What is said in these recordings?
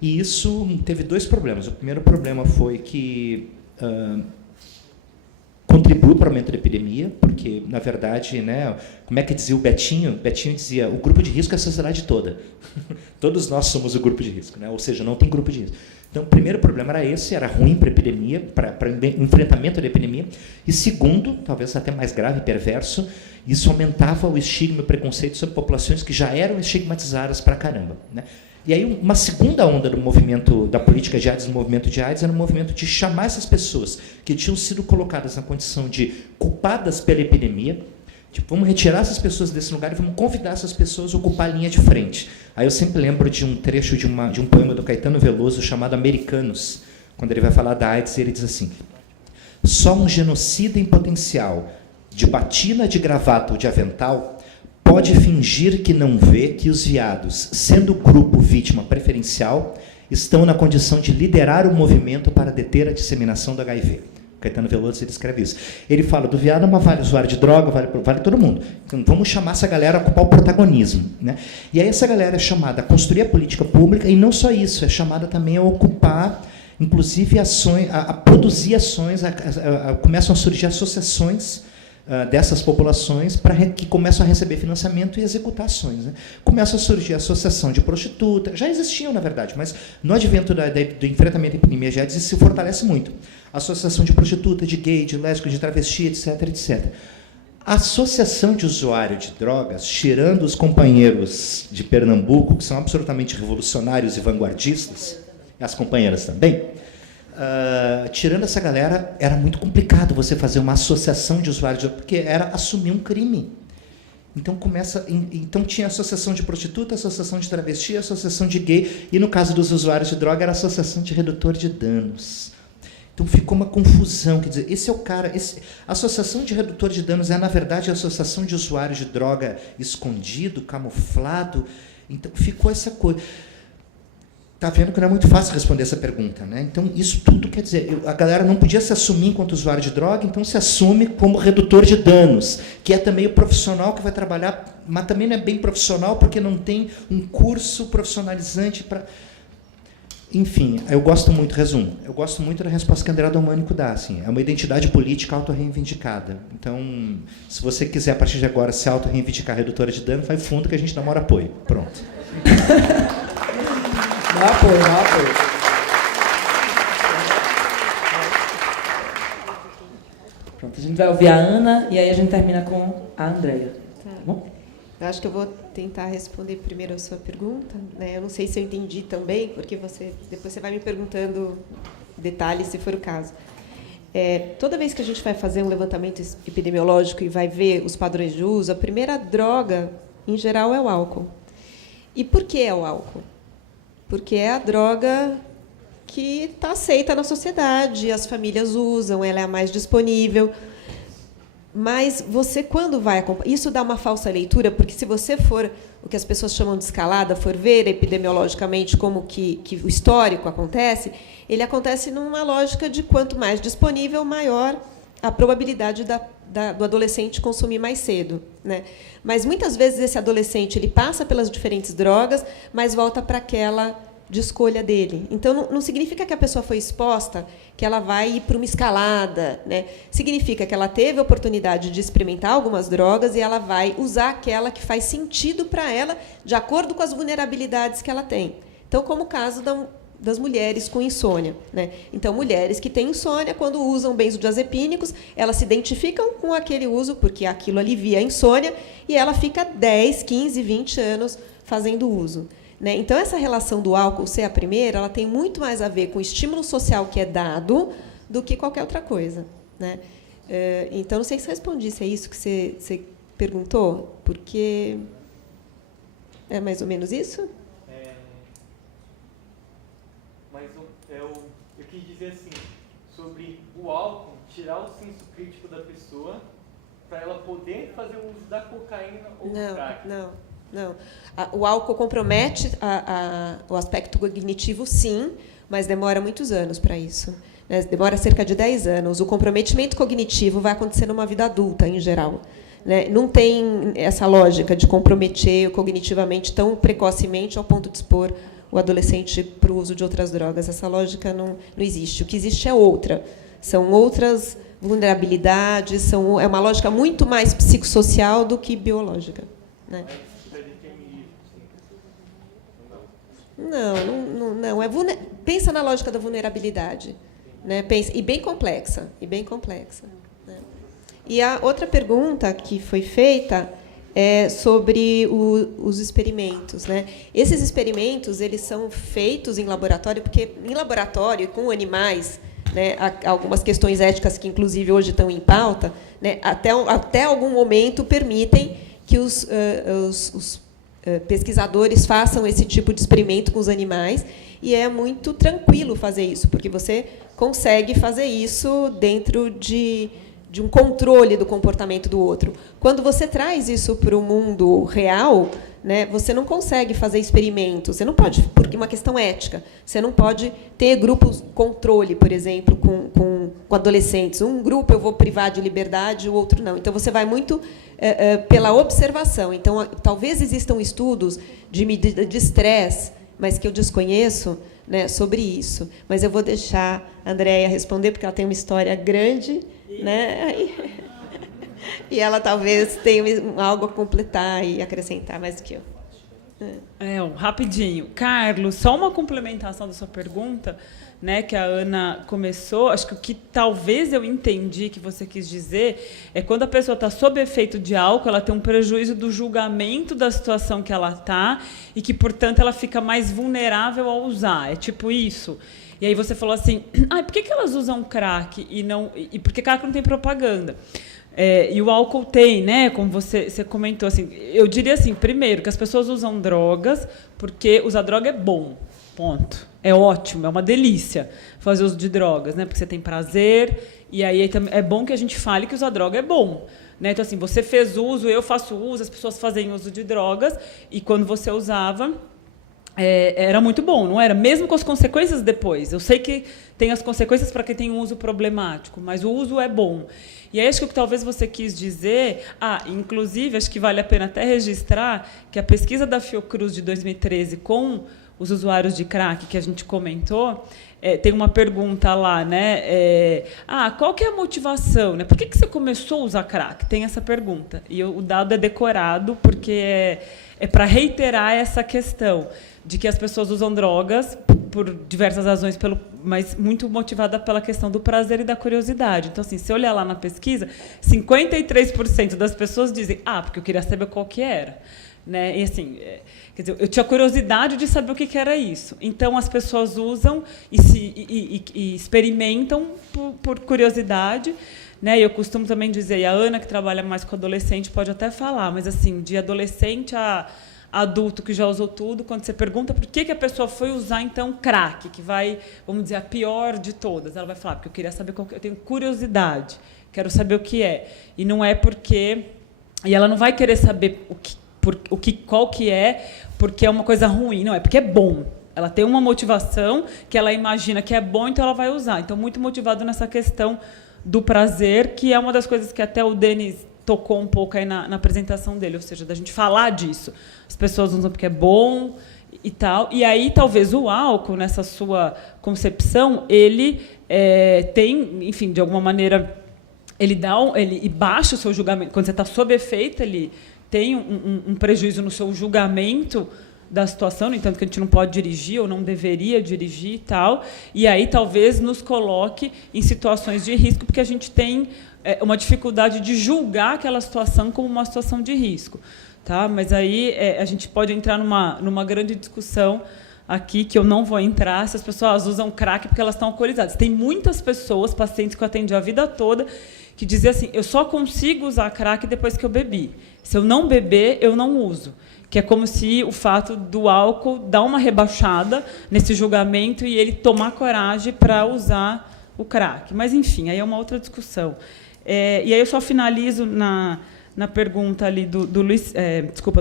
E isso teve dois problemas. O primeiro problema foi que contribuiu para o aumento da epidemia, porque, na verdade, né, como é que dizia o Betinho? Betinho dizia, o grupo de risco é a sociedade toda. Todos nós somos o grupo de risco, né? Ou seja, não tem grupo de risco. Então, o primeiro problema era esse, era ruim para a epidemia, para o enfrentamento da epidemia. E segundo, talvez até mais grave e perverso, isso aumentava o estigma e o preconceito sobre populações que já eram estigmatizadas para caramba, né? E aí, uma segunda onda do movimento, da política de AIDS, do movimento de AIDS, era um movimento de chamar essas pessoas que tinham sido colocadas na condição de culpadas pela epidemia, tipo, vamos retirar essas pessoas desse lugar e vamos convidar essas pessoas a ocupar a linha de frente. Aí eu sempre lembro de um trecho de um poema do Caetano Veloso chamado Americanos, quando ele vai falar da AIDS, ele diz assim: só um genocida em potencial, de batina, de gravata ou de avental, pode fingir que não vê que os viados, sendo o grupo vítima preferencial, estão na condição de liderar o movimento para deter a disseminação do HIV. Caetano Veloso, ele escreve isso. Ele fala, do viado não vale usuário de droga, vale todo mundo. Então, vamos chamar essa galera a ocupar o protagonismo, né? E aí essa galera é chamada a construir a política pública, e não só isso, é chamada também a ocupar, inclusive, ações, a produzir ações, começam a surgir associações dessas populações que começam a receber financiamento e executar ações, né? Começa a surgir a associação de prostituta, já existiam, na verdade, mas no advento do enfrentamento à epidemia de AIDS, isso se fortalece muito. Associação de prostituta, de gay, de lésbico, de travesti, etc., etc. A associação de usuário de drogas, tirando os companheiros de Pernambuco, que são absolutamente revolucionários e vanguardistas, as companheiras também, tirando essa galera, era muito complicado você fazer uma associação de usuários de drogas, porque era assumir um crime. Então tinha associação de prostituta, associação de travesti, associação de gay, e no caso dos usuários de droga, era associação de redutor de danos. Então ficou uma confusão, quer dizer, esse é o cara, a associação de redutor de danos é, na verdade, a associação de usuários de droga escondido, camuflado. Então ficou essa coisa. Está vendo que não é muito fácil responder essa pergunta, né? Então, isso tudo quer dizer, a galera não podia se assumir enquanto usuário de droga, então se assume como redutor de danos, que é também o profissional que vai trabalhar, mas também não é bem profissional, porque não tem um curso profissionalizante para... Enfim, eu gosto muito, resumo, eu gosto muito da resposta que a Andrea Domânico dá, assim, é uma identidade política auto-reivindicada. Então, se você quiser, a partir de agora, se auto-reivindicar redutora de dano, vai fundo que a gente namora apoio. Pronto. Dá apoio, dá apoio. Pronto, a gente vai ouvir a Ana e aí a gente termina com a Andrea. Tá. Bom? Eu acho que eu vou tentar responder primeiro a sua pergunta, né? Eu não sei se eu entendi também, porque depois você vai me perguntando detalhes, se for o caso. Toda vez que a gente vai fazer um levantamento epidemiológico e vai ver os padrões de uso, a primeira droga, em geral, é o álcool. E por que é o álcool? Porque é a droga que está aceita na sociedade, as famílias usam, ela é a mais disponível. Mas você, quando vai acompanhar... Isso dá uma falsa leitura, porque se você for, o que as pessoas chamam de escalada, for ver epidemiologicamente como que o histórico acontece, ele acontece numa lógica de quanto mais disponível, maior a probabilidade do adolescente consumir mais cedo, né? Mas, muitas vezes, esse adolescente ele passa pelas diferentes drogas, mas volta para aquela de escolha dele. Então, não significa que a pessoa foi exposta, que ela vai ir para uma escalada, né? Significa que ela teve a oportunidade de experimentar algumas drogas e ela vai usar aquela que faz sentido para ela, de acordo com as vulnerabilidades que ela tem. Então, como o caso das mulheres com insônia, né? Então, mulheres que têm insônia, quando usam benzodiazepínicos, elas se identificam com aquele uso, porque aquilo alivia a insônia, e ela fica 10, 15, 20 anos fazendo uso, né? Então, essa relação do álcool ser a primeira, ela tem muito mais a ver com o estímulo social que é dado do que qualquer outra coisa, né? Então, não sei se respondi se é isso que você perguntou, porque é mais ou menos isso? Eu quis dizer assim, sobre o álcool, tirar o senso crítico da pessoa para ela poder fazer o uso da cocaína ou do crack. Não. O álcool compromete o aspecto cognitivo, sim, mas demora muitos anos para isso, né? Demora cerca de 10 anos. O comprometimento cognitivo vai acontecer numa vida adulta, em geral, né? Não tem essa lógica de comprometer cognitivamente tão precocemente ao ponto de expor o adolescente para o uso de outras drogas. Essa lógica não existe. O que existe é outra. São outras vulnerabilidades, é uma lógica muito mais psicossocial do que biológica. Né? Não. Pensa na lógica da vulnerabilidade. Né? E bem complexa. Né? E a outra pergunta que foi feita é sobre os experimentos. Né? Esses experimentos eles são feitos em laboratório, porque em laboratório, com animais, né, há algumas questões éticas que, inclusive, hoje estão em pauta, né, até algum momento permitem que os pesquisadores façam esse tipo de experimento com os animais, e é muito tranquilo fazer isso, porque você consegue fazer isso dentro de um controle do comportamento do outro. Quando você traz isso para o mundo real, né, você não consegue fazer experimentos. Você não pode, porque é uma questão ética. Você não pode ter grupos controle, por exemplo, com adolescentes. Um grupo eu vou privar de liberdade, o outro não. Então, você vai muito pela observação. Então, talvez existam estudos de medida de estresse, mas que eu desconheço, né, sobre isso. Mas eu vou deixar a Andréia responder, porque ela tem uma história grande, né? E ela talvez tenha algo a completar e acrescentar mais do que eu. Rapidinho. Carlos, só uma complementação da sua pergunta, né, que a Ana começou. Acho que o que talvez eu entendi que você quis dizer é quando a pessoa está sob efeito de álcool, ela tem um prejuízo do julgamento da situação que ela está e que, portanto, ela fica mais vulnerável a usar. É tipo isso. E aí você falou assim, por que elas usam crack e por que crack não tem propaganda? E o álcool tem, né? Como você comentou, assim, eu diria assim, primeiro, que as pessoas usam drogas porque usar droga é bom, ponto. É ótimo, é uma delícia fazer uso de drogas, né? Porque você tem prazer, e aí é bom que a gente fale que usar droga é bom. Né? Então, assim, você fez uso, eu faço uso, as pessoas fazem uso de drogas, e quando você usava, era muito bom, não era? Mesmo com as consequências depois. Eu sei que tem as consequências para quem tem um uso problemático, mas o uso é bom. E aí, acho que o que talvez você quis dizer... inclusive, acho que vale a pena até registrar que a pesquisa da Fiocruz de 2013 com os usuários de crack, que a gente comentou, tem uma pergunta lá, né? Qual que é a motivação? Né? Por que você começou a usar crack? Tem essa pergunta. E o dado é decorado, porque é para reiterar essa questão de que as pessoas usam drogas por diversas razões, mas muito motivada pela questão do prazer e da curiosidade. Então, assim, se olhar lá na pesquisa, 53% das pessoas dizem porque eu queria saber qual que era. Né? E, assim, quer dizer, eu tinha curiosidade de saber o que era isso. Então, as pessoas usam e experimentam por curiosidade. Né? E eu costumo também dizer, e a Ana, que trabalha mais com adolescente, pode até falar, mas, assim, de adolescente a adulto que já usou tudo, quando você pergunta por que a pessoa foi usar, então, crack, que vai, vamos dizer, a pior de todas, ela vai falar, porque eu queria saber eu tenho curiosidade, quero saber o que é. E não é porque... E ela não vai querer saber qual que é, porque é uma coisa ruim, não, é porque é bom. Ela tem uma motivação que ela imagina que é bom, então ela vai usar. Então, muito motivado nessa questão do prazer, que é uma das coisas que até o Denis tocou um pouco aí na apresentação dele, ou seja, da gente falar disso. As pessoas usam porque é bom e tal. E aí, talvez, o álcool, nessa sua concepção, ele tem, enfim, de alguma maneira, ele baixa o seu julgamento. Quando você está sob efeito, ele tem um prejuízo no seu julgamento da situação, no entanto que a gente não pode dirigir ou não deveria dirigir e tal. E aí, talvez, nos coloque em situações de risco, porque a gente tem uma dificuldade de julgar aquela situação como uma situação de risco. Tá? Mas aí a gente pode entrar numa grande discussão aqui, que eu não vou entrar, se as pessoas usam crack porque elas estão alcoolizadas. Tem muitas pessoas, pacientes que eu atendi a vida toda, que diziam assim, eu só consigo usar crack depois que eu bebi. Se eu não beber, eu não uso. Que é como se o fato do álcool dar uma rebaixada nesse julgamento e ele tomar coragem para usar o crack. Mas, enfim, aí é uma outra discussão. E aí eu só finalizo na pergunta ali do Luiz,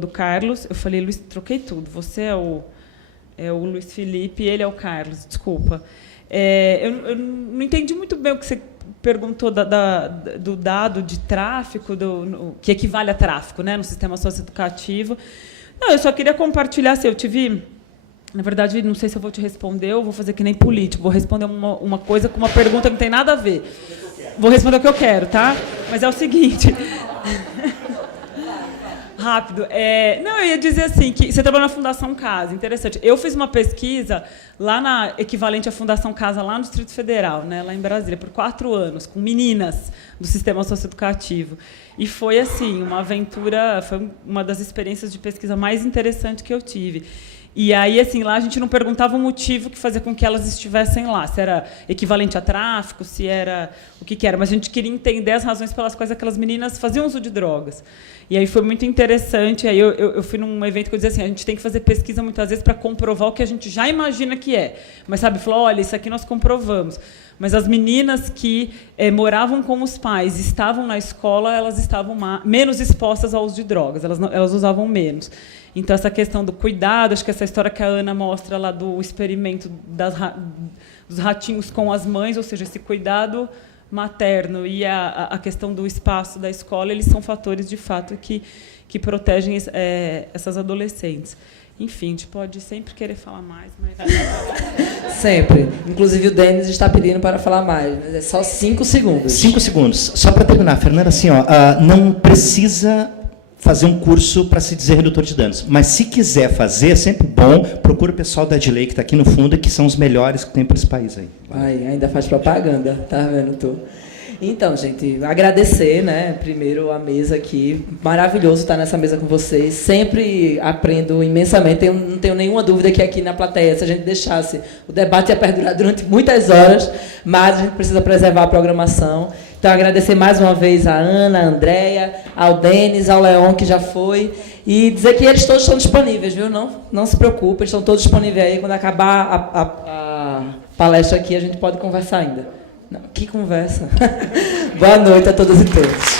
do Carlos. Eu falei, Luiz, troquei tudo. Você é o Luiz Felipe e ele é o Carlos, desculpa. Eu não entendi muito bem o que você perguntou do dado de tráfico, que equivale a tráfico, né, no sistema socioeducativo. Não, eu só queria compartilhar, assim, eu tive Na verdade, não sei se eu vou te responder ou vou fazer que nem político. Vou responder uma coisa com uma pergunta que não tem nada a ver. Vou responder o que eu quero, tá? Mas é o seguinte... Rápido. Não, eu ia dizer assim, que você trabalha na Fundação Casa, interessante. Eu fiz uma pesquisa lá na equivalente à Fundação Casa, lá no Distrito Federal, né, lá em Brasília, por 4 anos, com meninas do sistema socioeducativo. E foi, assim, uma aventura, foi uma das experiências de pesquisa mais interessantes que eu tive. E aí, assim, lá a gente não perguntava o motivo que fazia com que elas estivessem lá, se era equivalente a tráfico, se era o que era, mas a gente queria entender as razões pelas quais aquelas meninas faziam uso de drogas. E aí foi muito interessante. Aí eu fui num evento que eu dizia assim, a gente tem que fazer pesquisa muitas vezes para comprovar o que a gente já imagina que é. Mas, sabe, falou, olha, isso aqui nós comprovamos. Mas as meninas que moravam com os pais, estavam na escola, elas estavam menos expostas ao uso de drogas, elas usavam menos. Então, essa questão do cuidado, acho que essa história que a Ana mostra lá do experimento dos ratinhos com as mães, ou seja, esse cuidado materno e a questão do espaço da escola, eles são fatores, de fato, que protegem essas adolescentes. Enfim, a gente pode sempre querer falar mais, mas... Sempre. Inclusive, o Denis está pedindo para falar mais. Mas é só 5 segundos. 5 segundos. Só para terminar, Fernanda, assim, não precisa fazer um curso para se dizer redutor de danos. Mas, se quiser fazer, é sempre bom, procura o pessoal da Edley, que está aqui no fundo, que são os melhores que tem para esse país aí. Ai, ainda faz propaganda, tá vendo, tu? Então, gente, agradecer, né, primeiro a mesa aqui. Maravilhoso estar nessa mesa com vocês. Sempre aprendo imensamente. Eu não tenho nenhuma dúvida que aqui na plateia, se a gente deixasse, o debate ia perdurar durante muitas horas, mas a gente precisa preservar a programação. Então, agradecer mais uma vez a Ana, a Andréia, ao Denis, ao Leon, que já foi, e dizer que eles todos estão disponíveis, viu? Não se preocupe, eles estão todos disponíveis aí. Quando acabar a palestra aqui, a gente pode conversar ainda. Não, que conversa. Boa noite a todas e todos.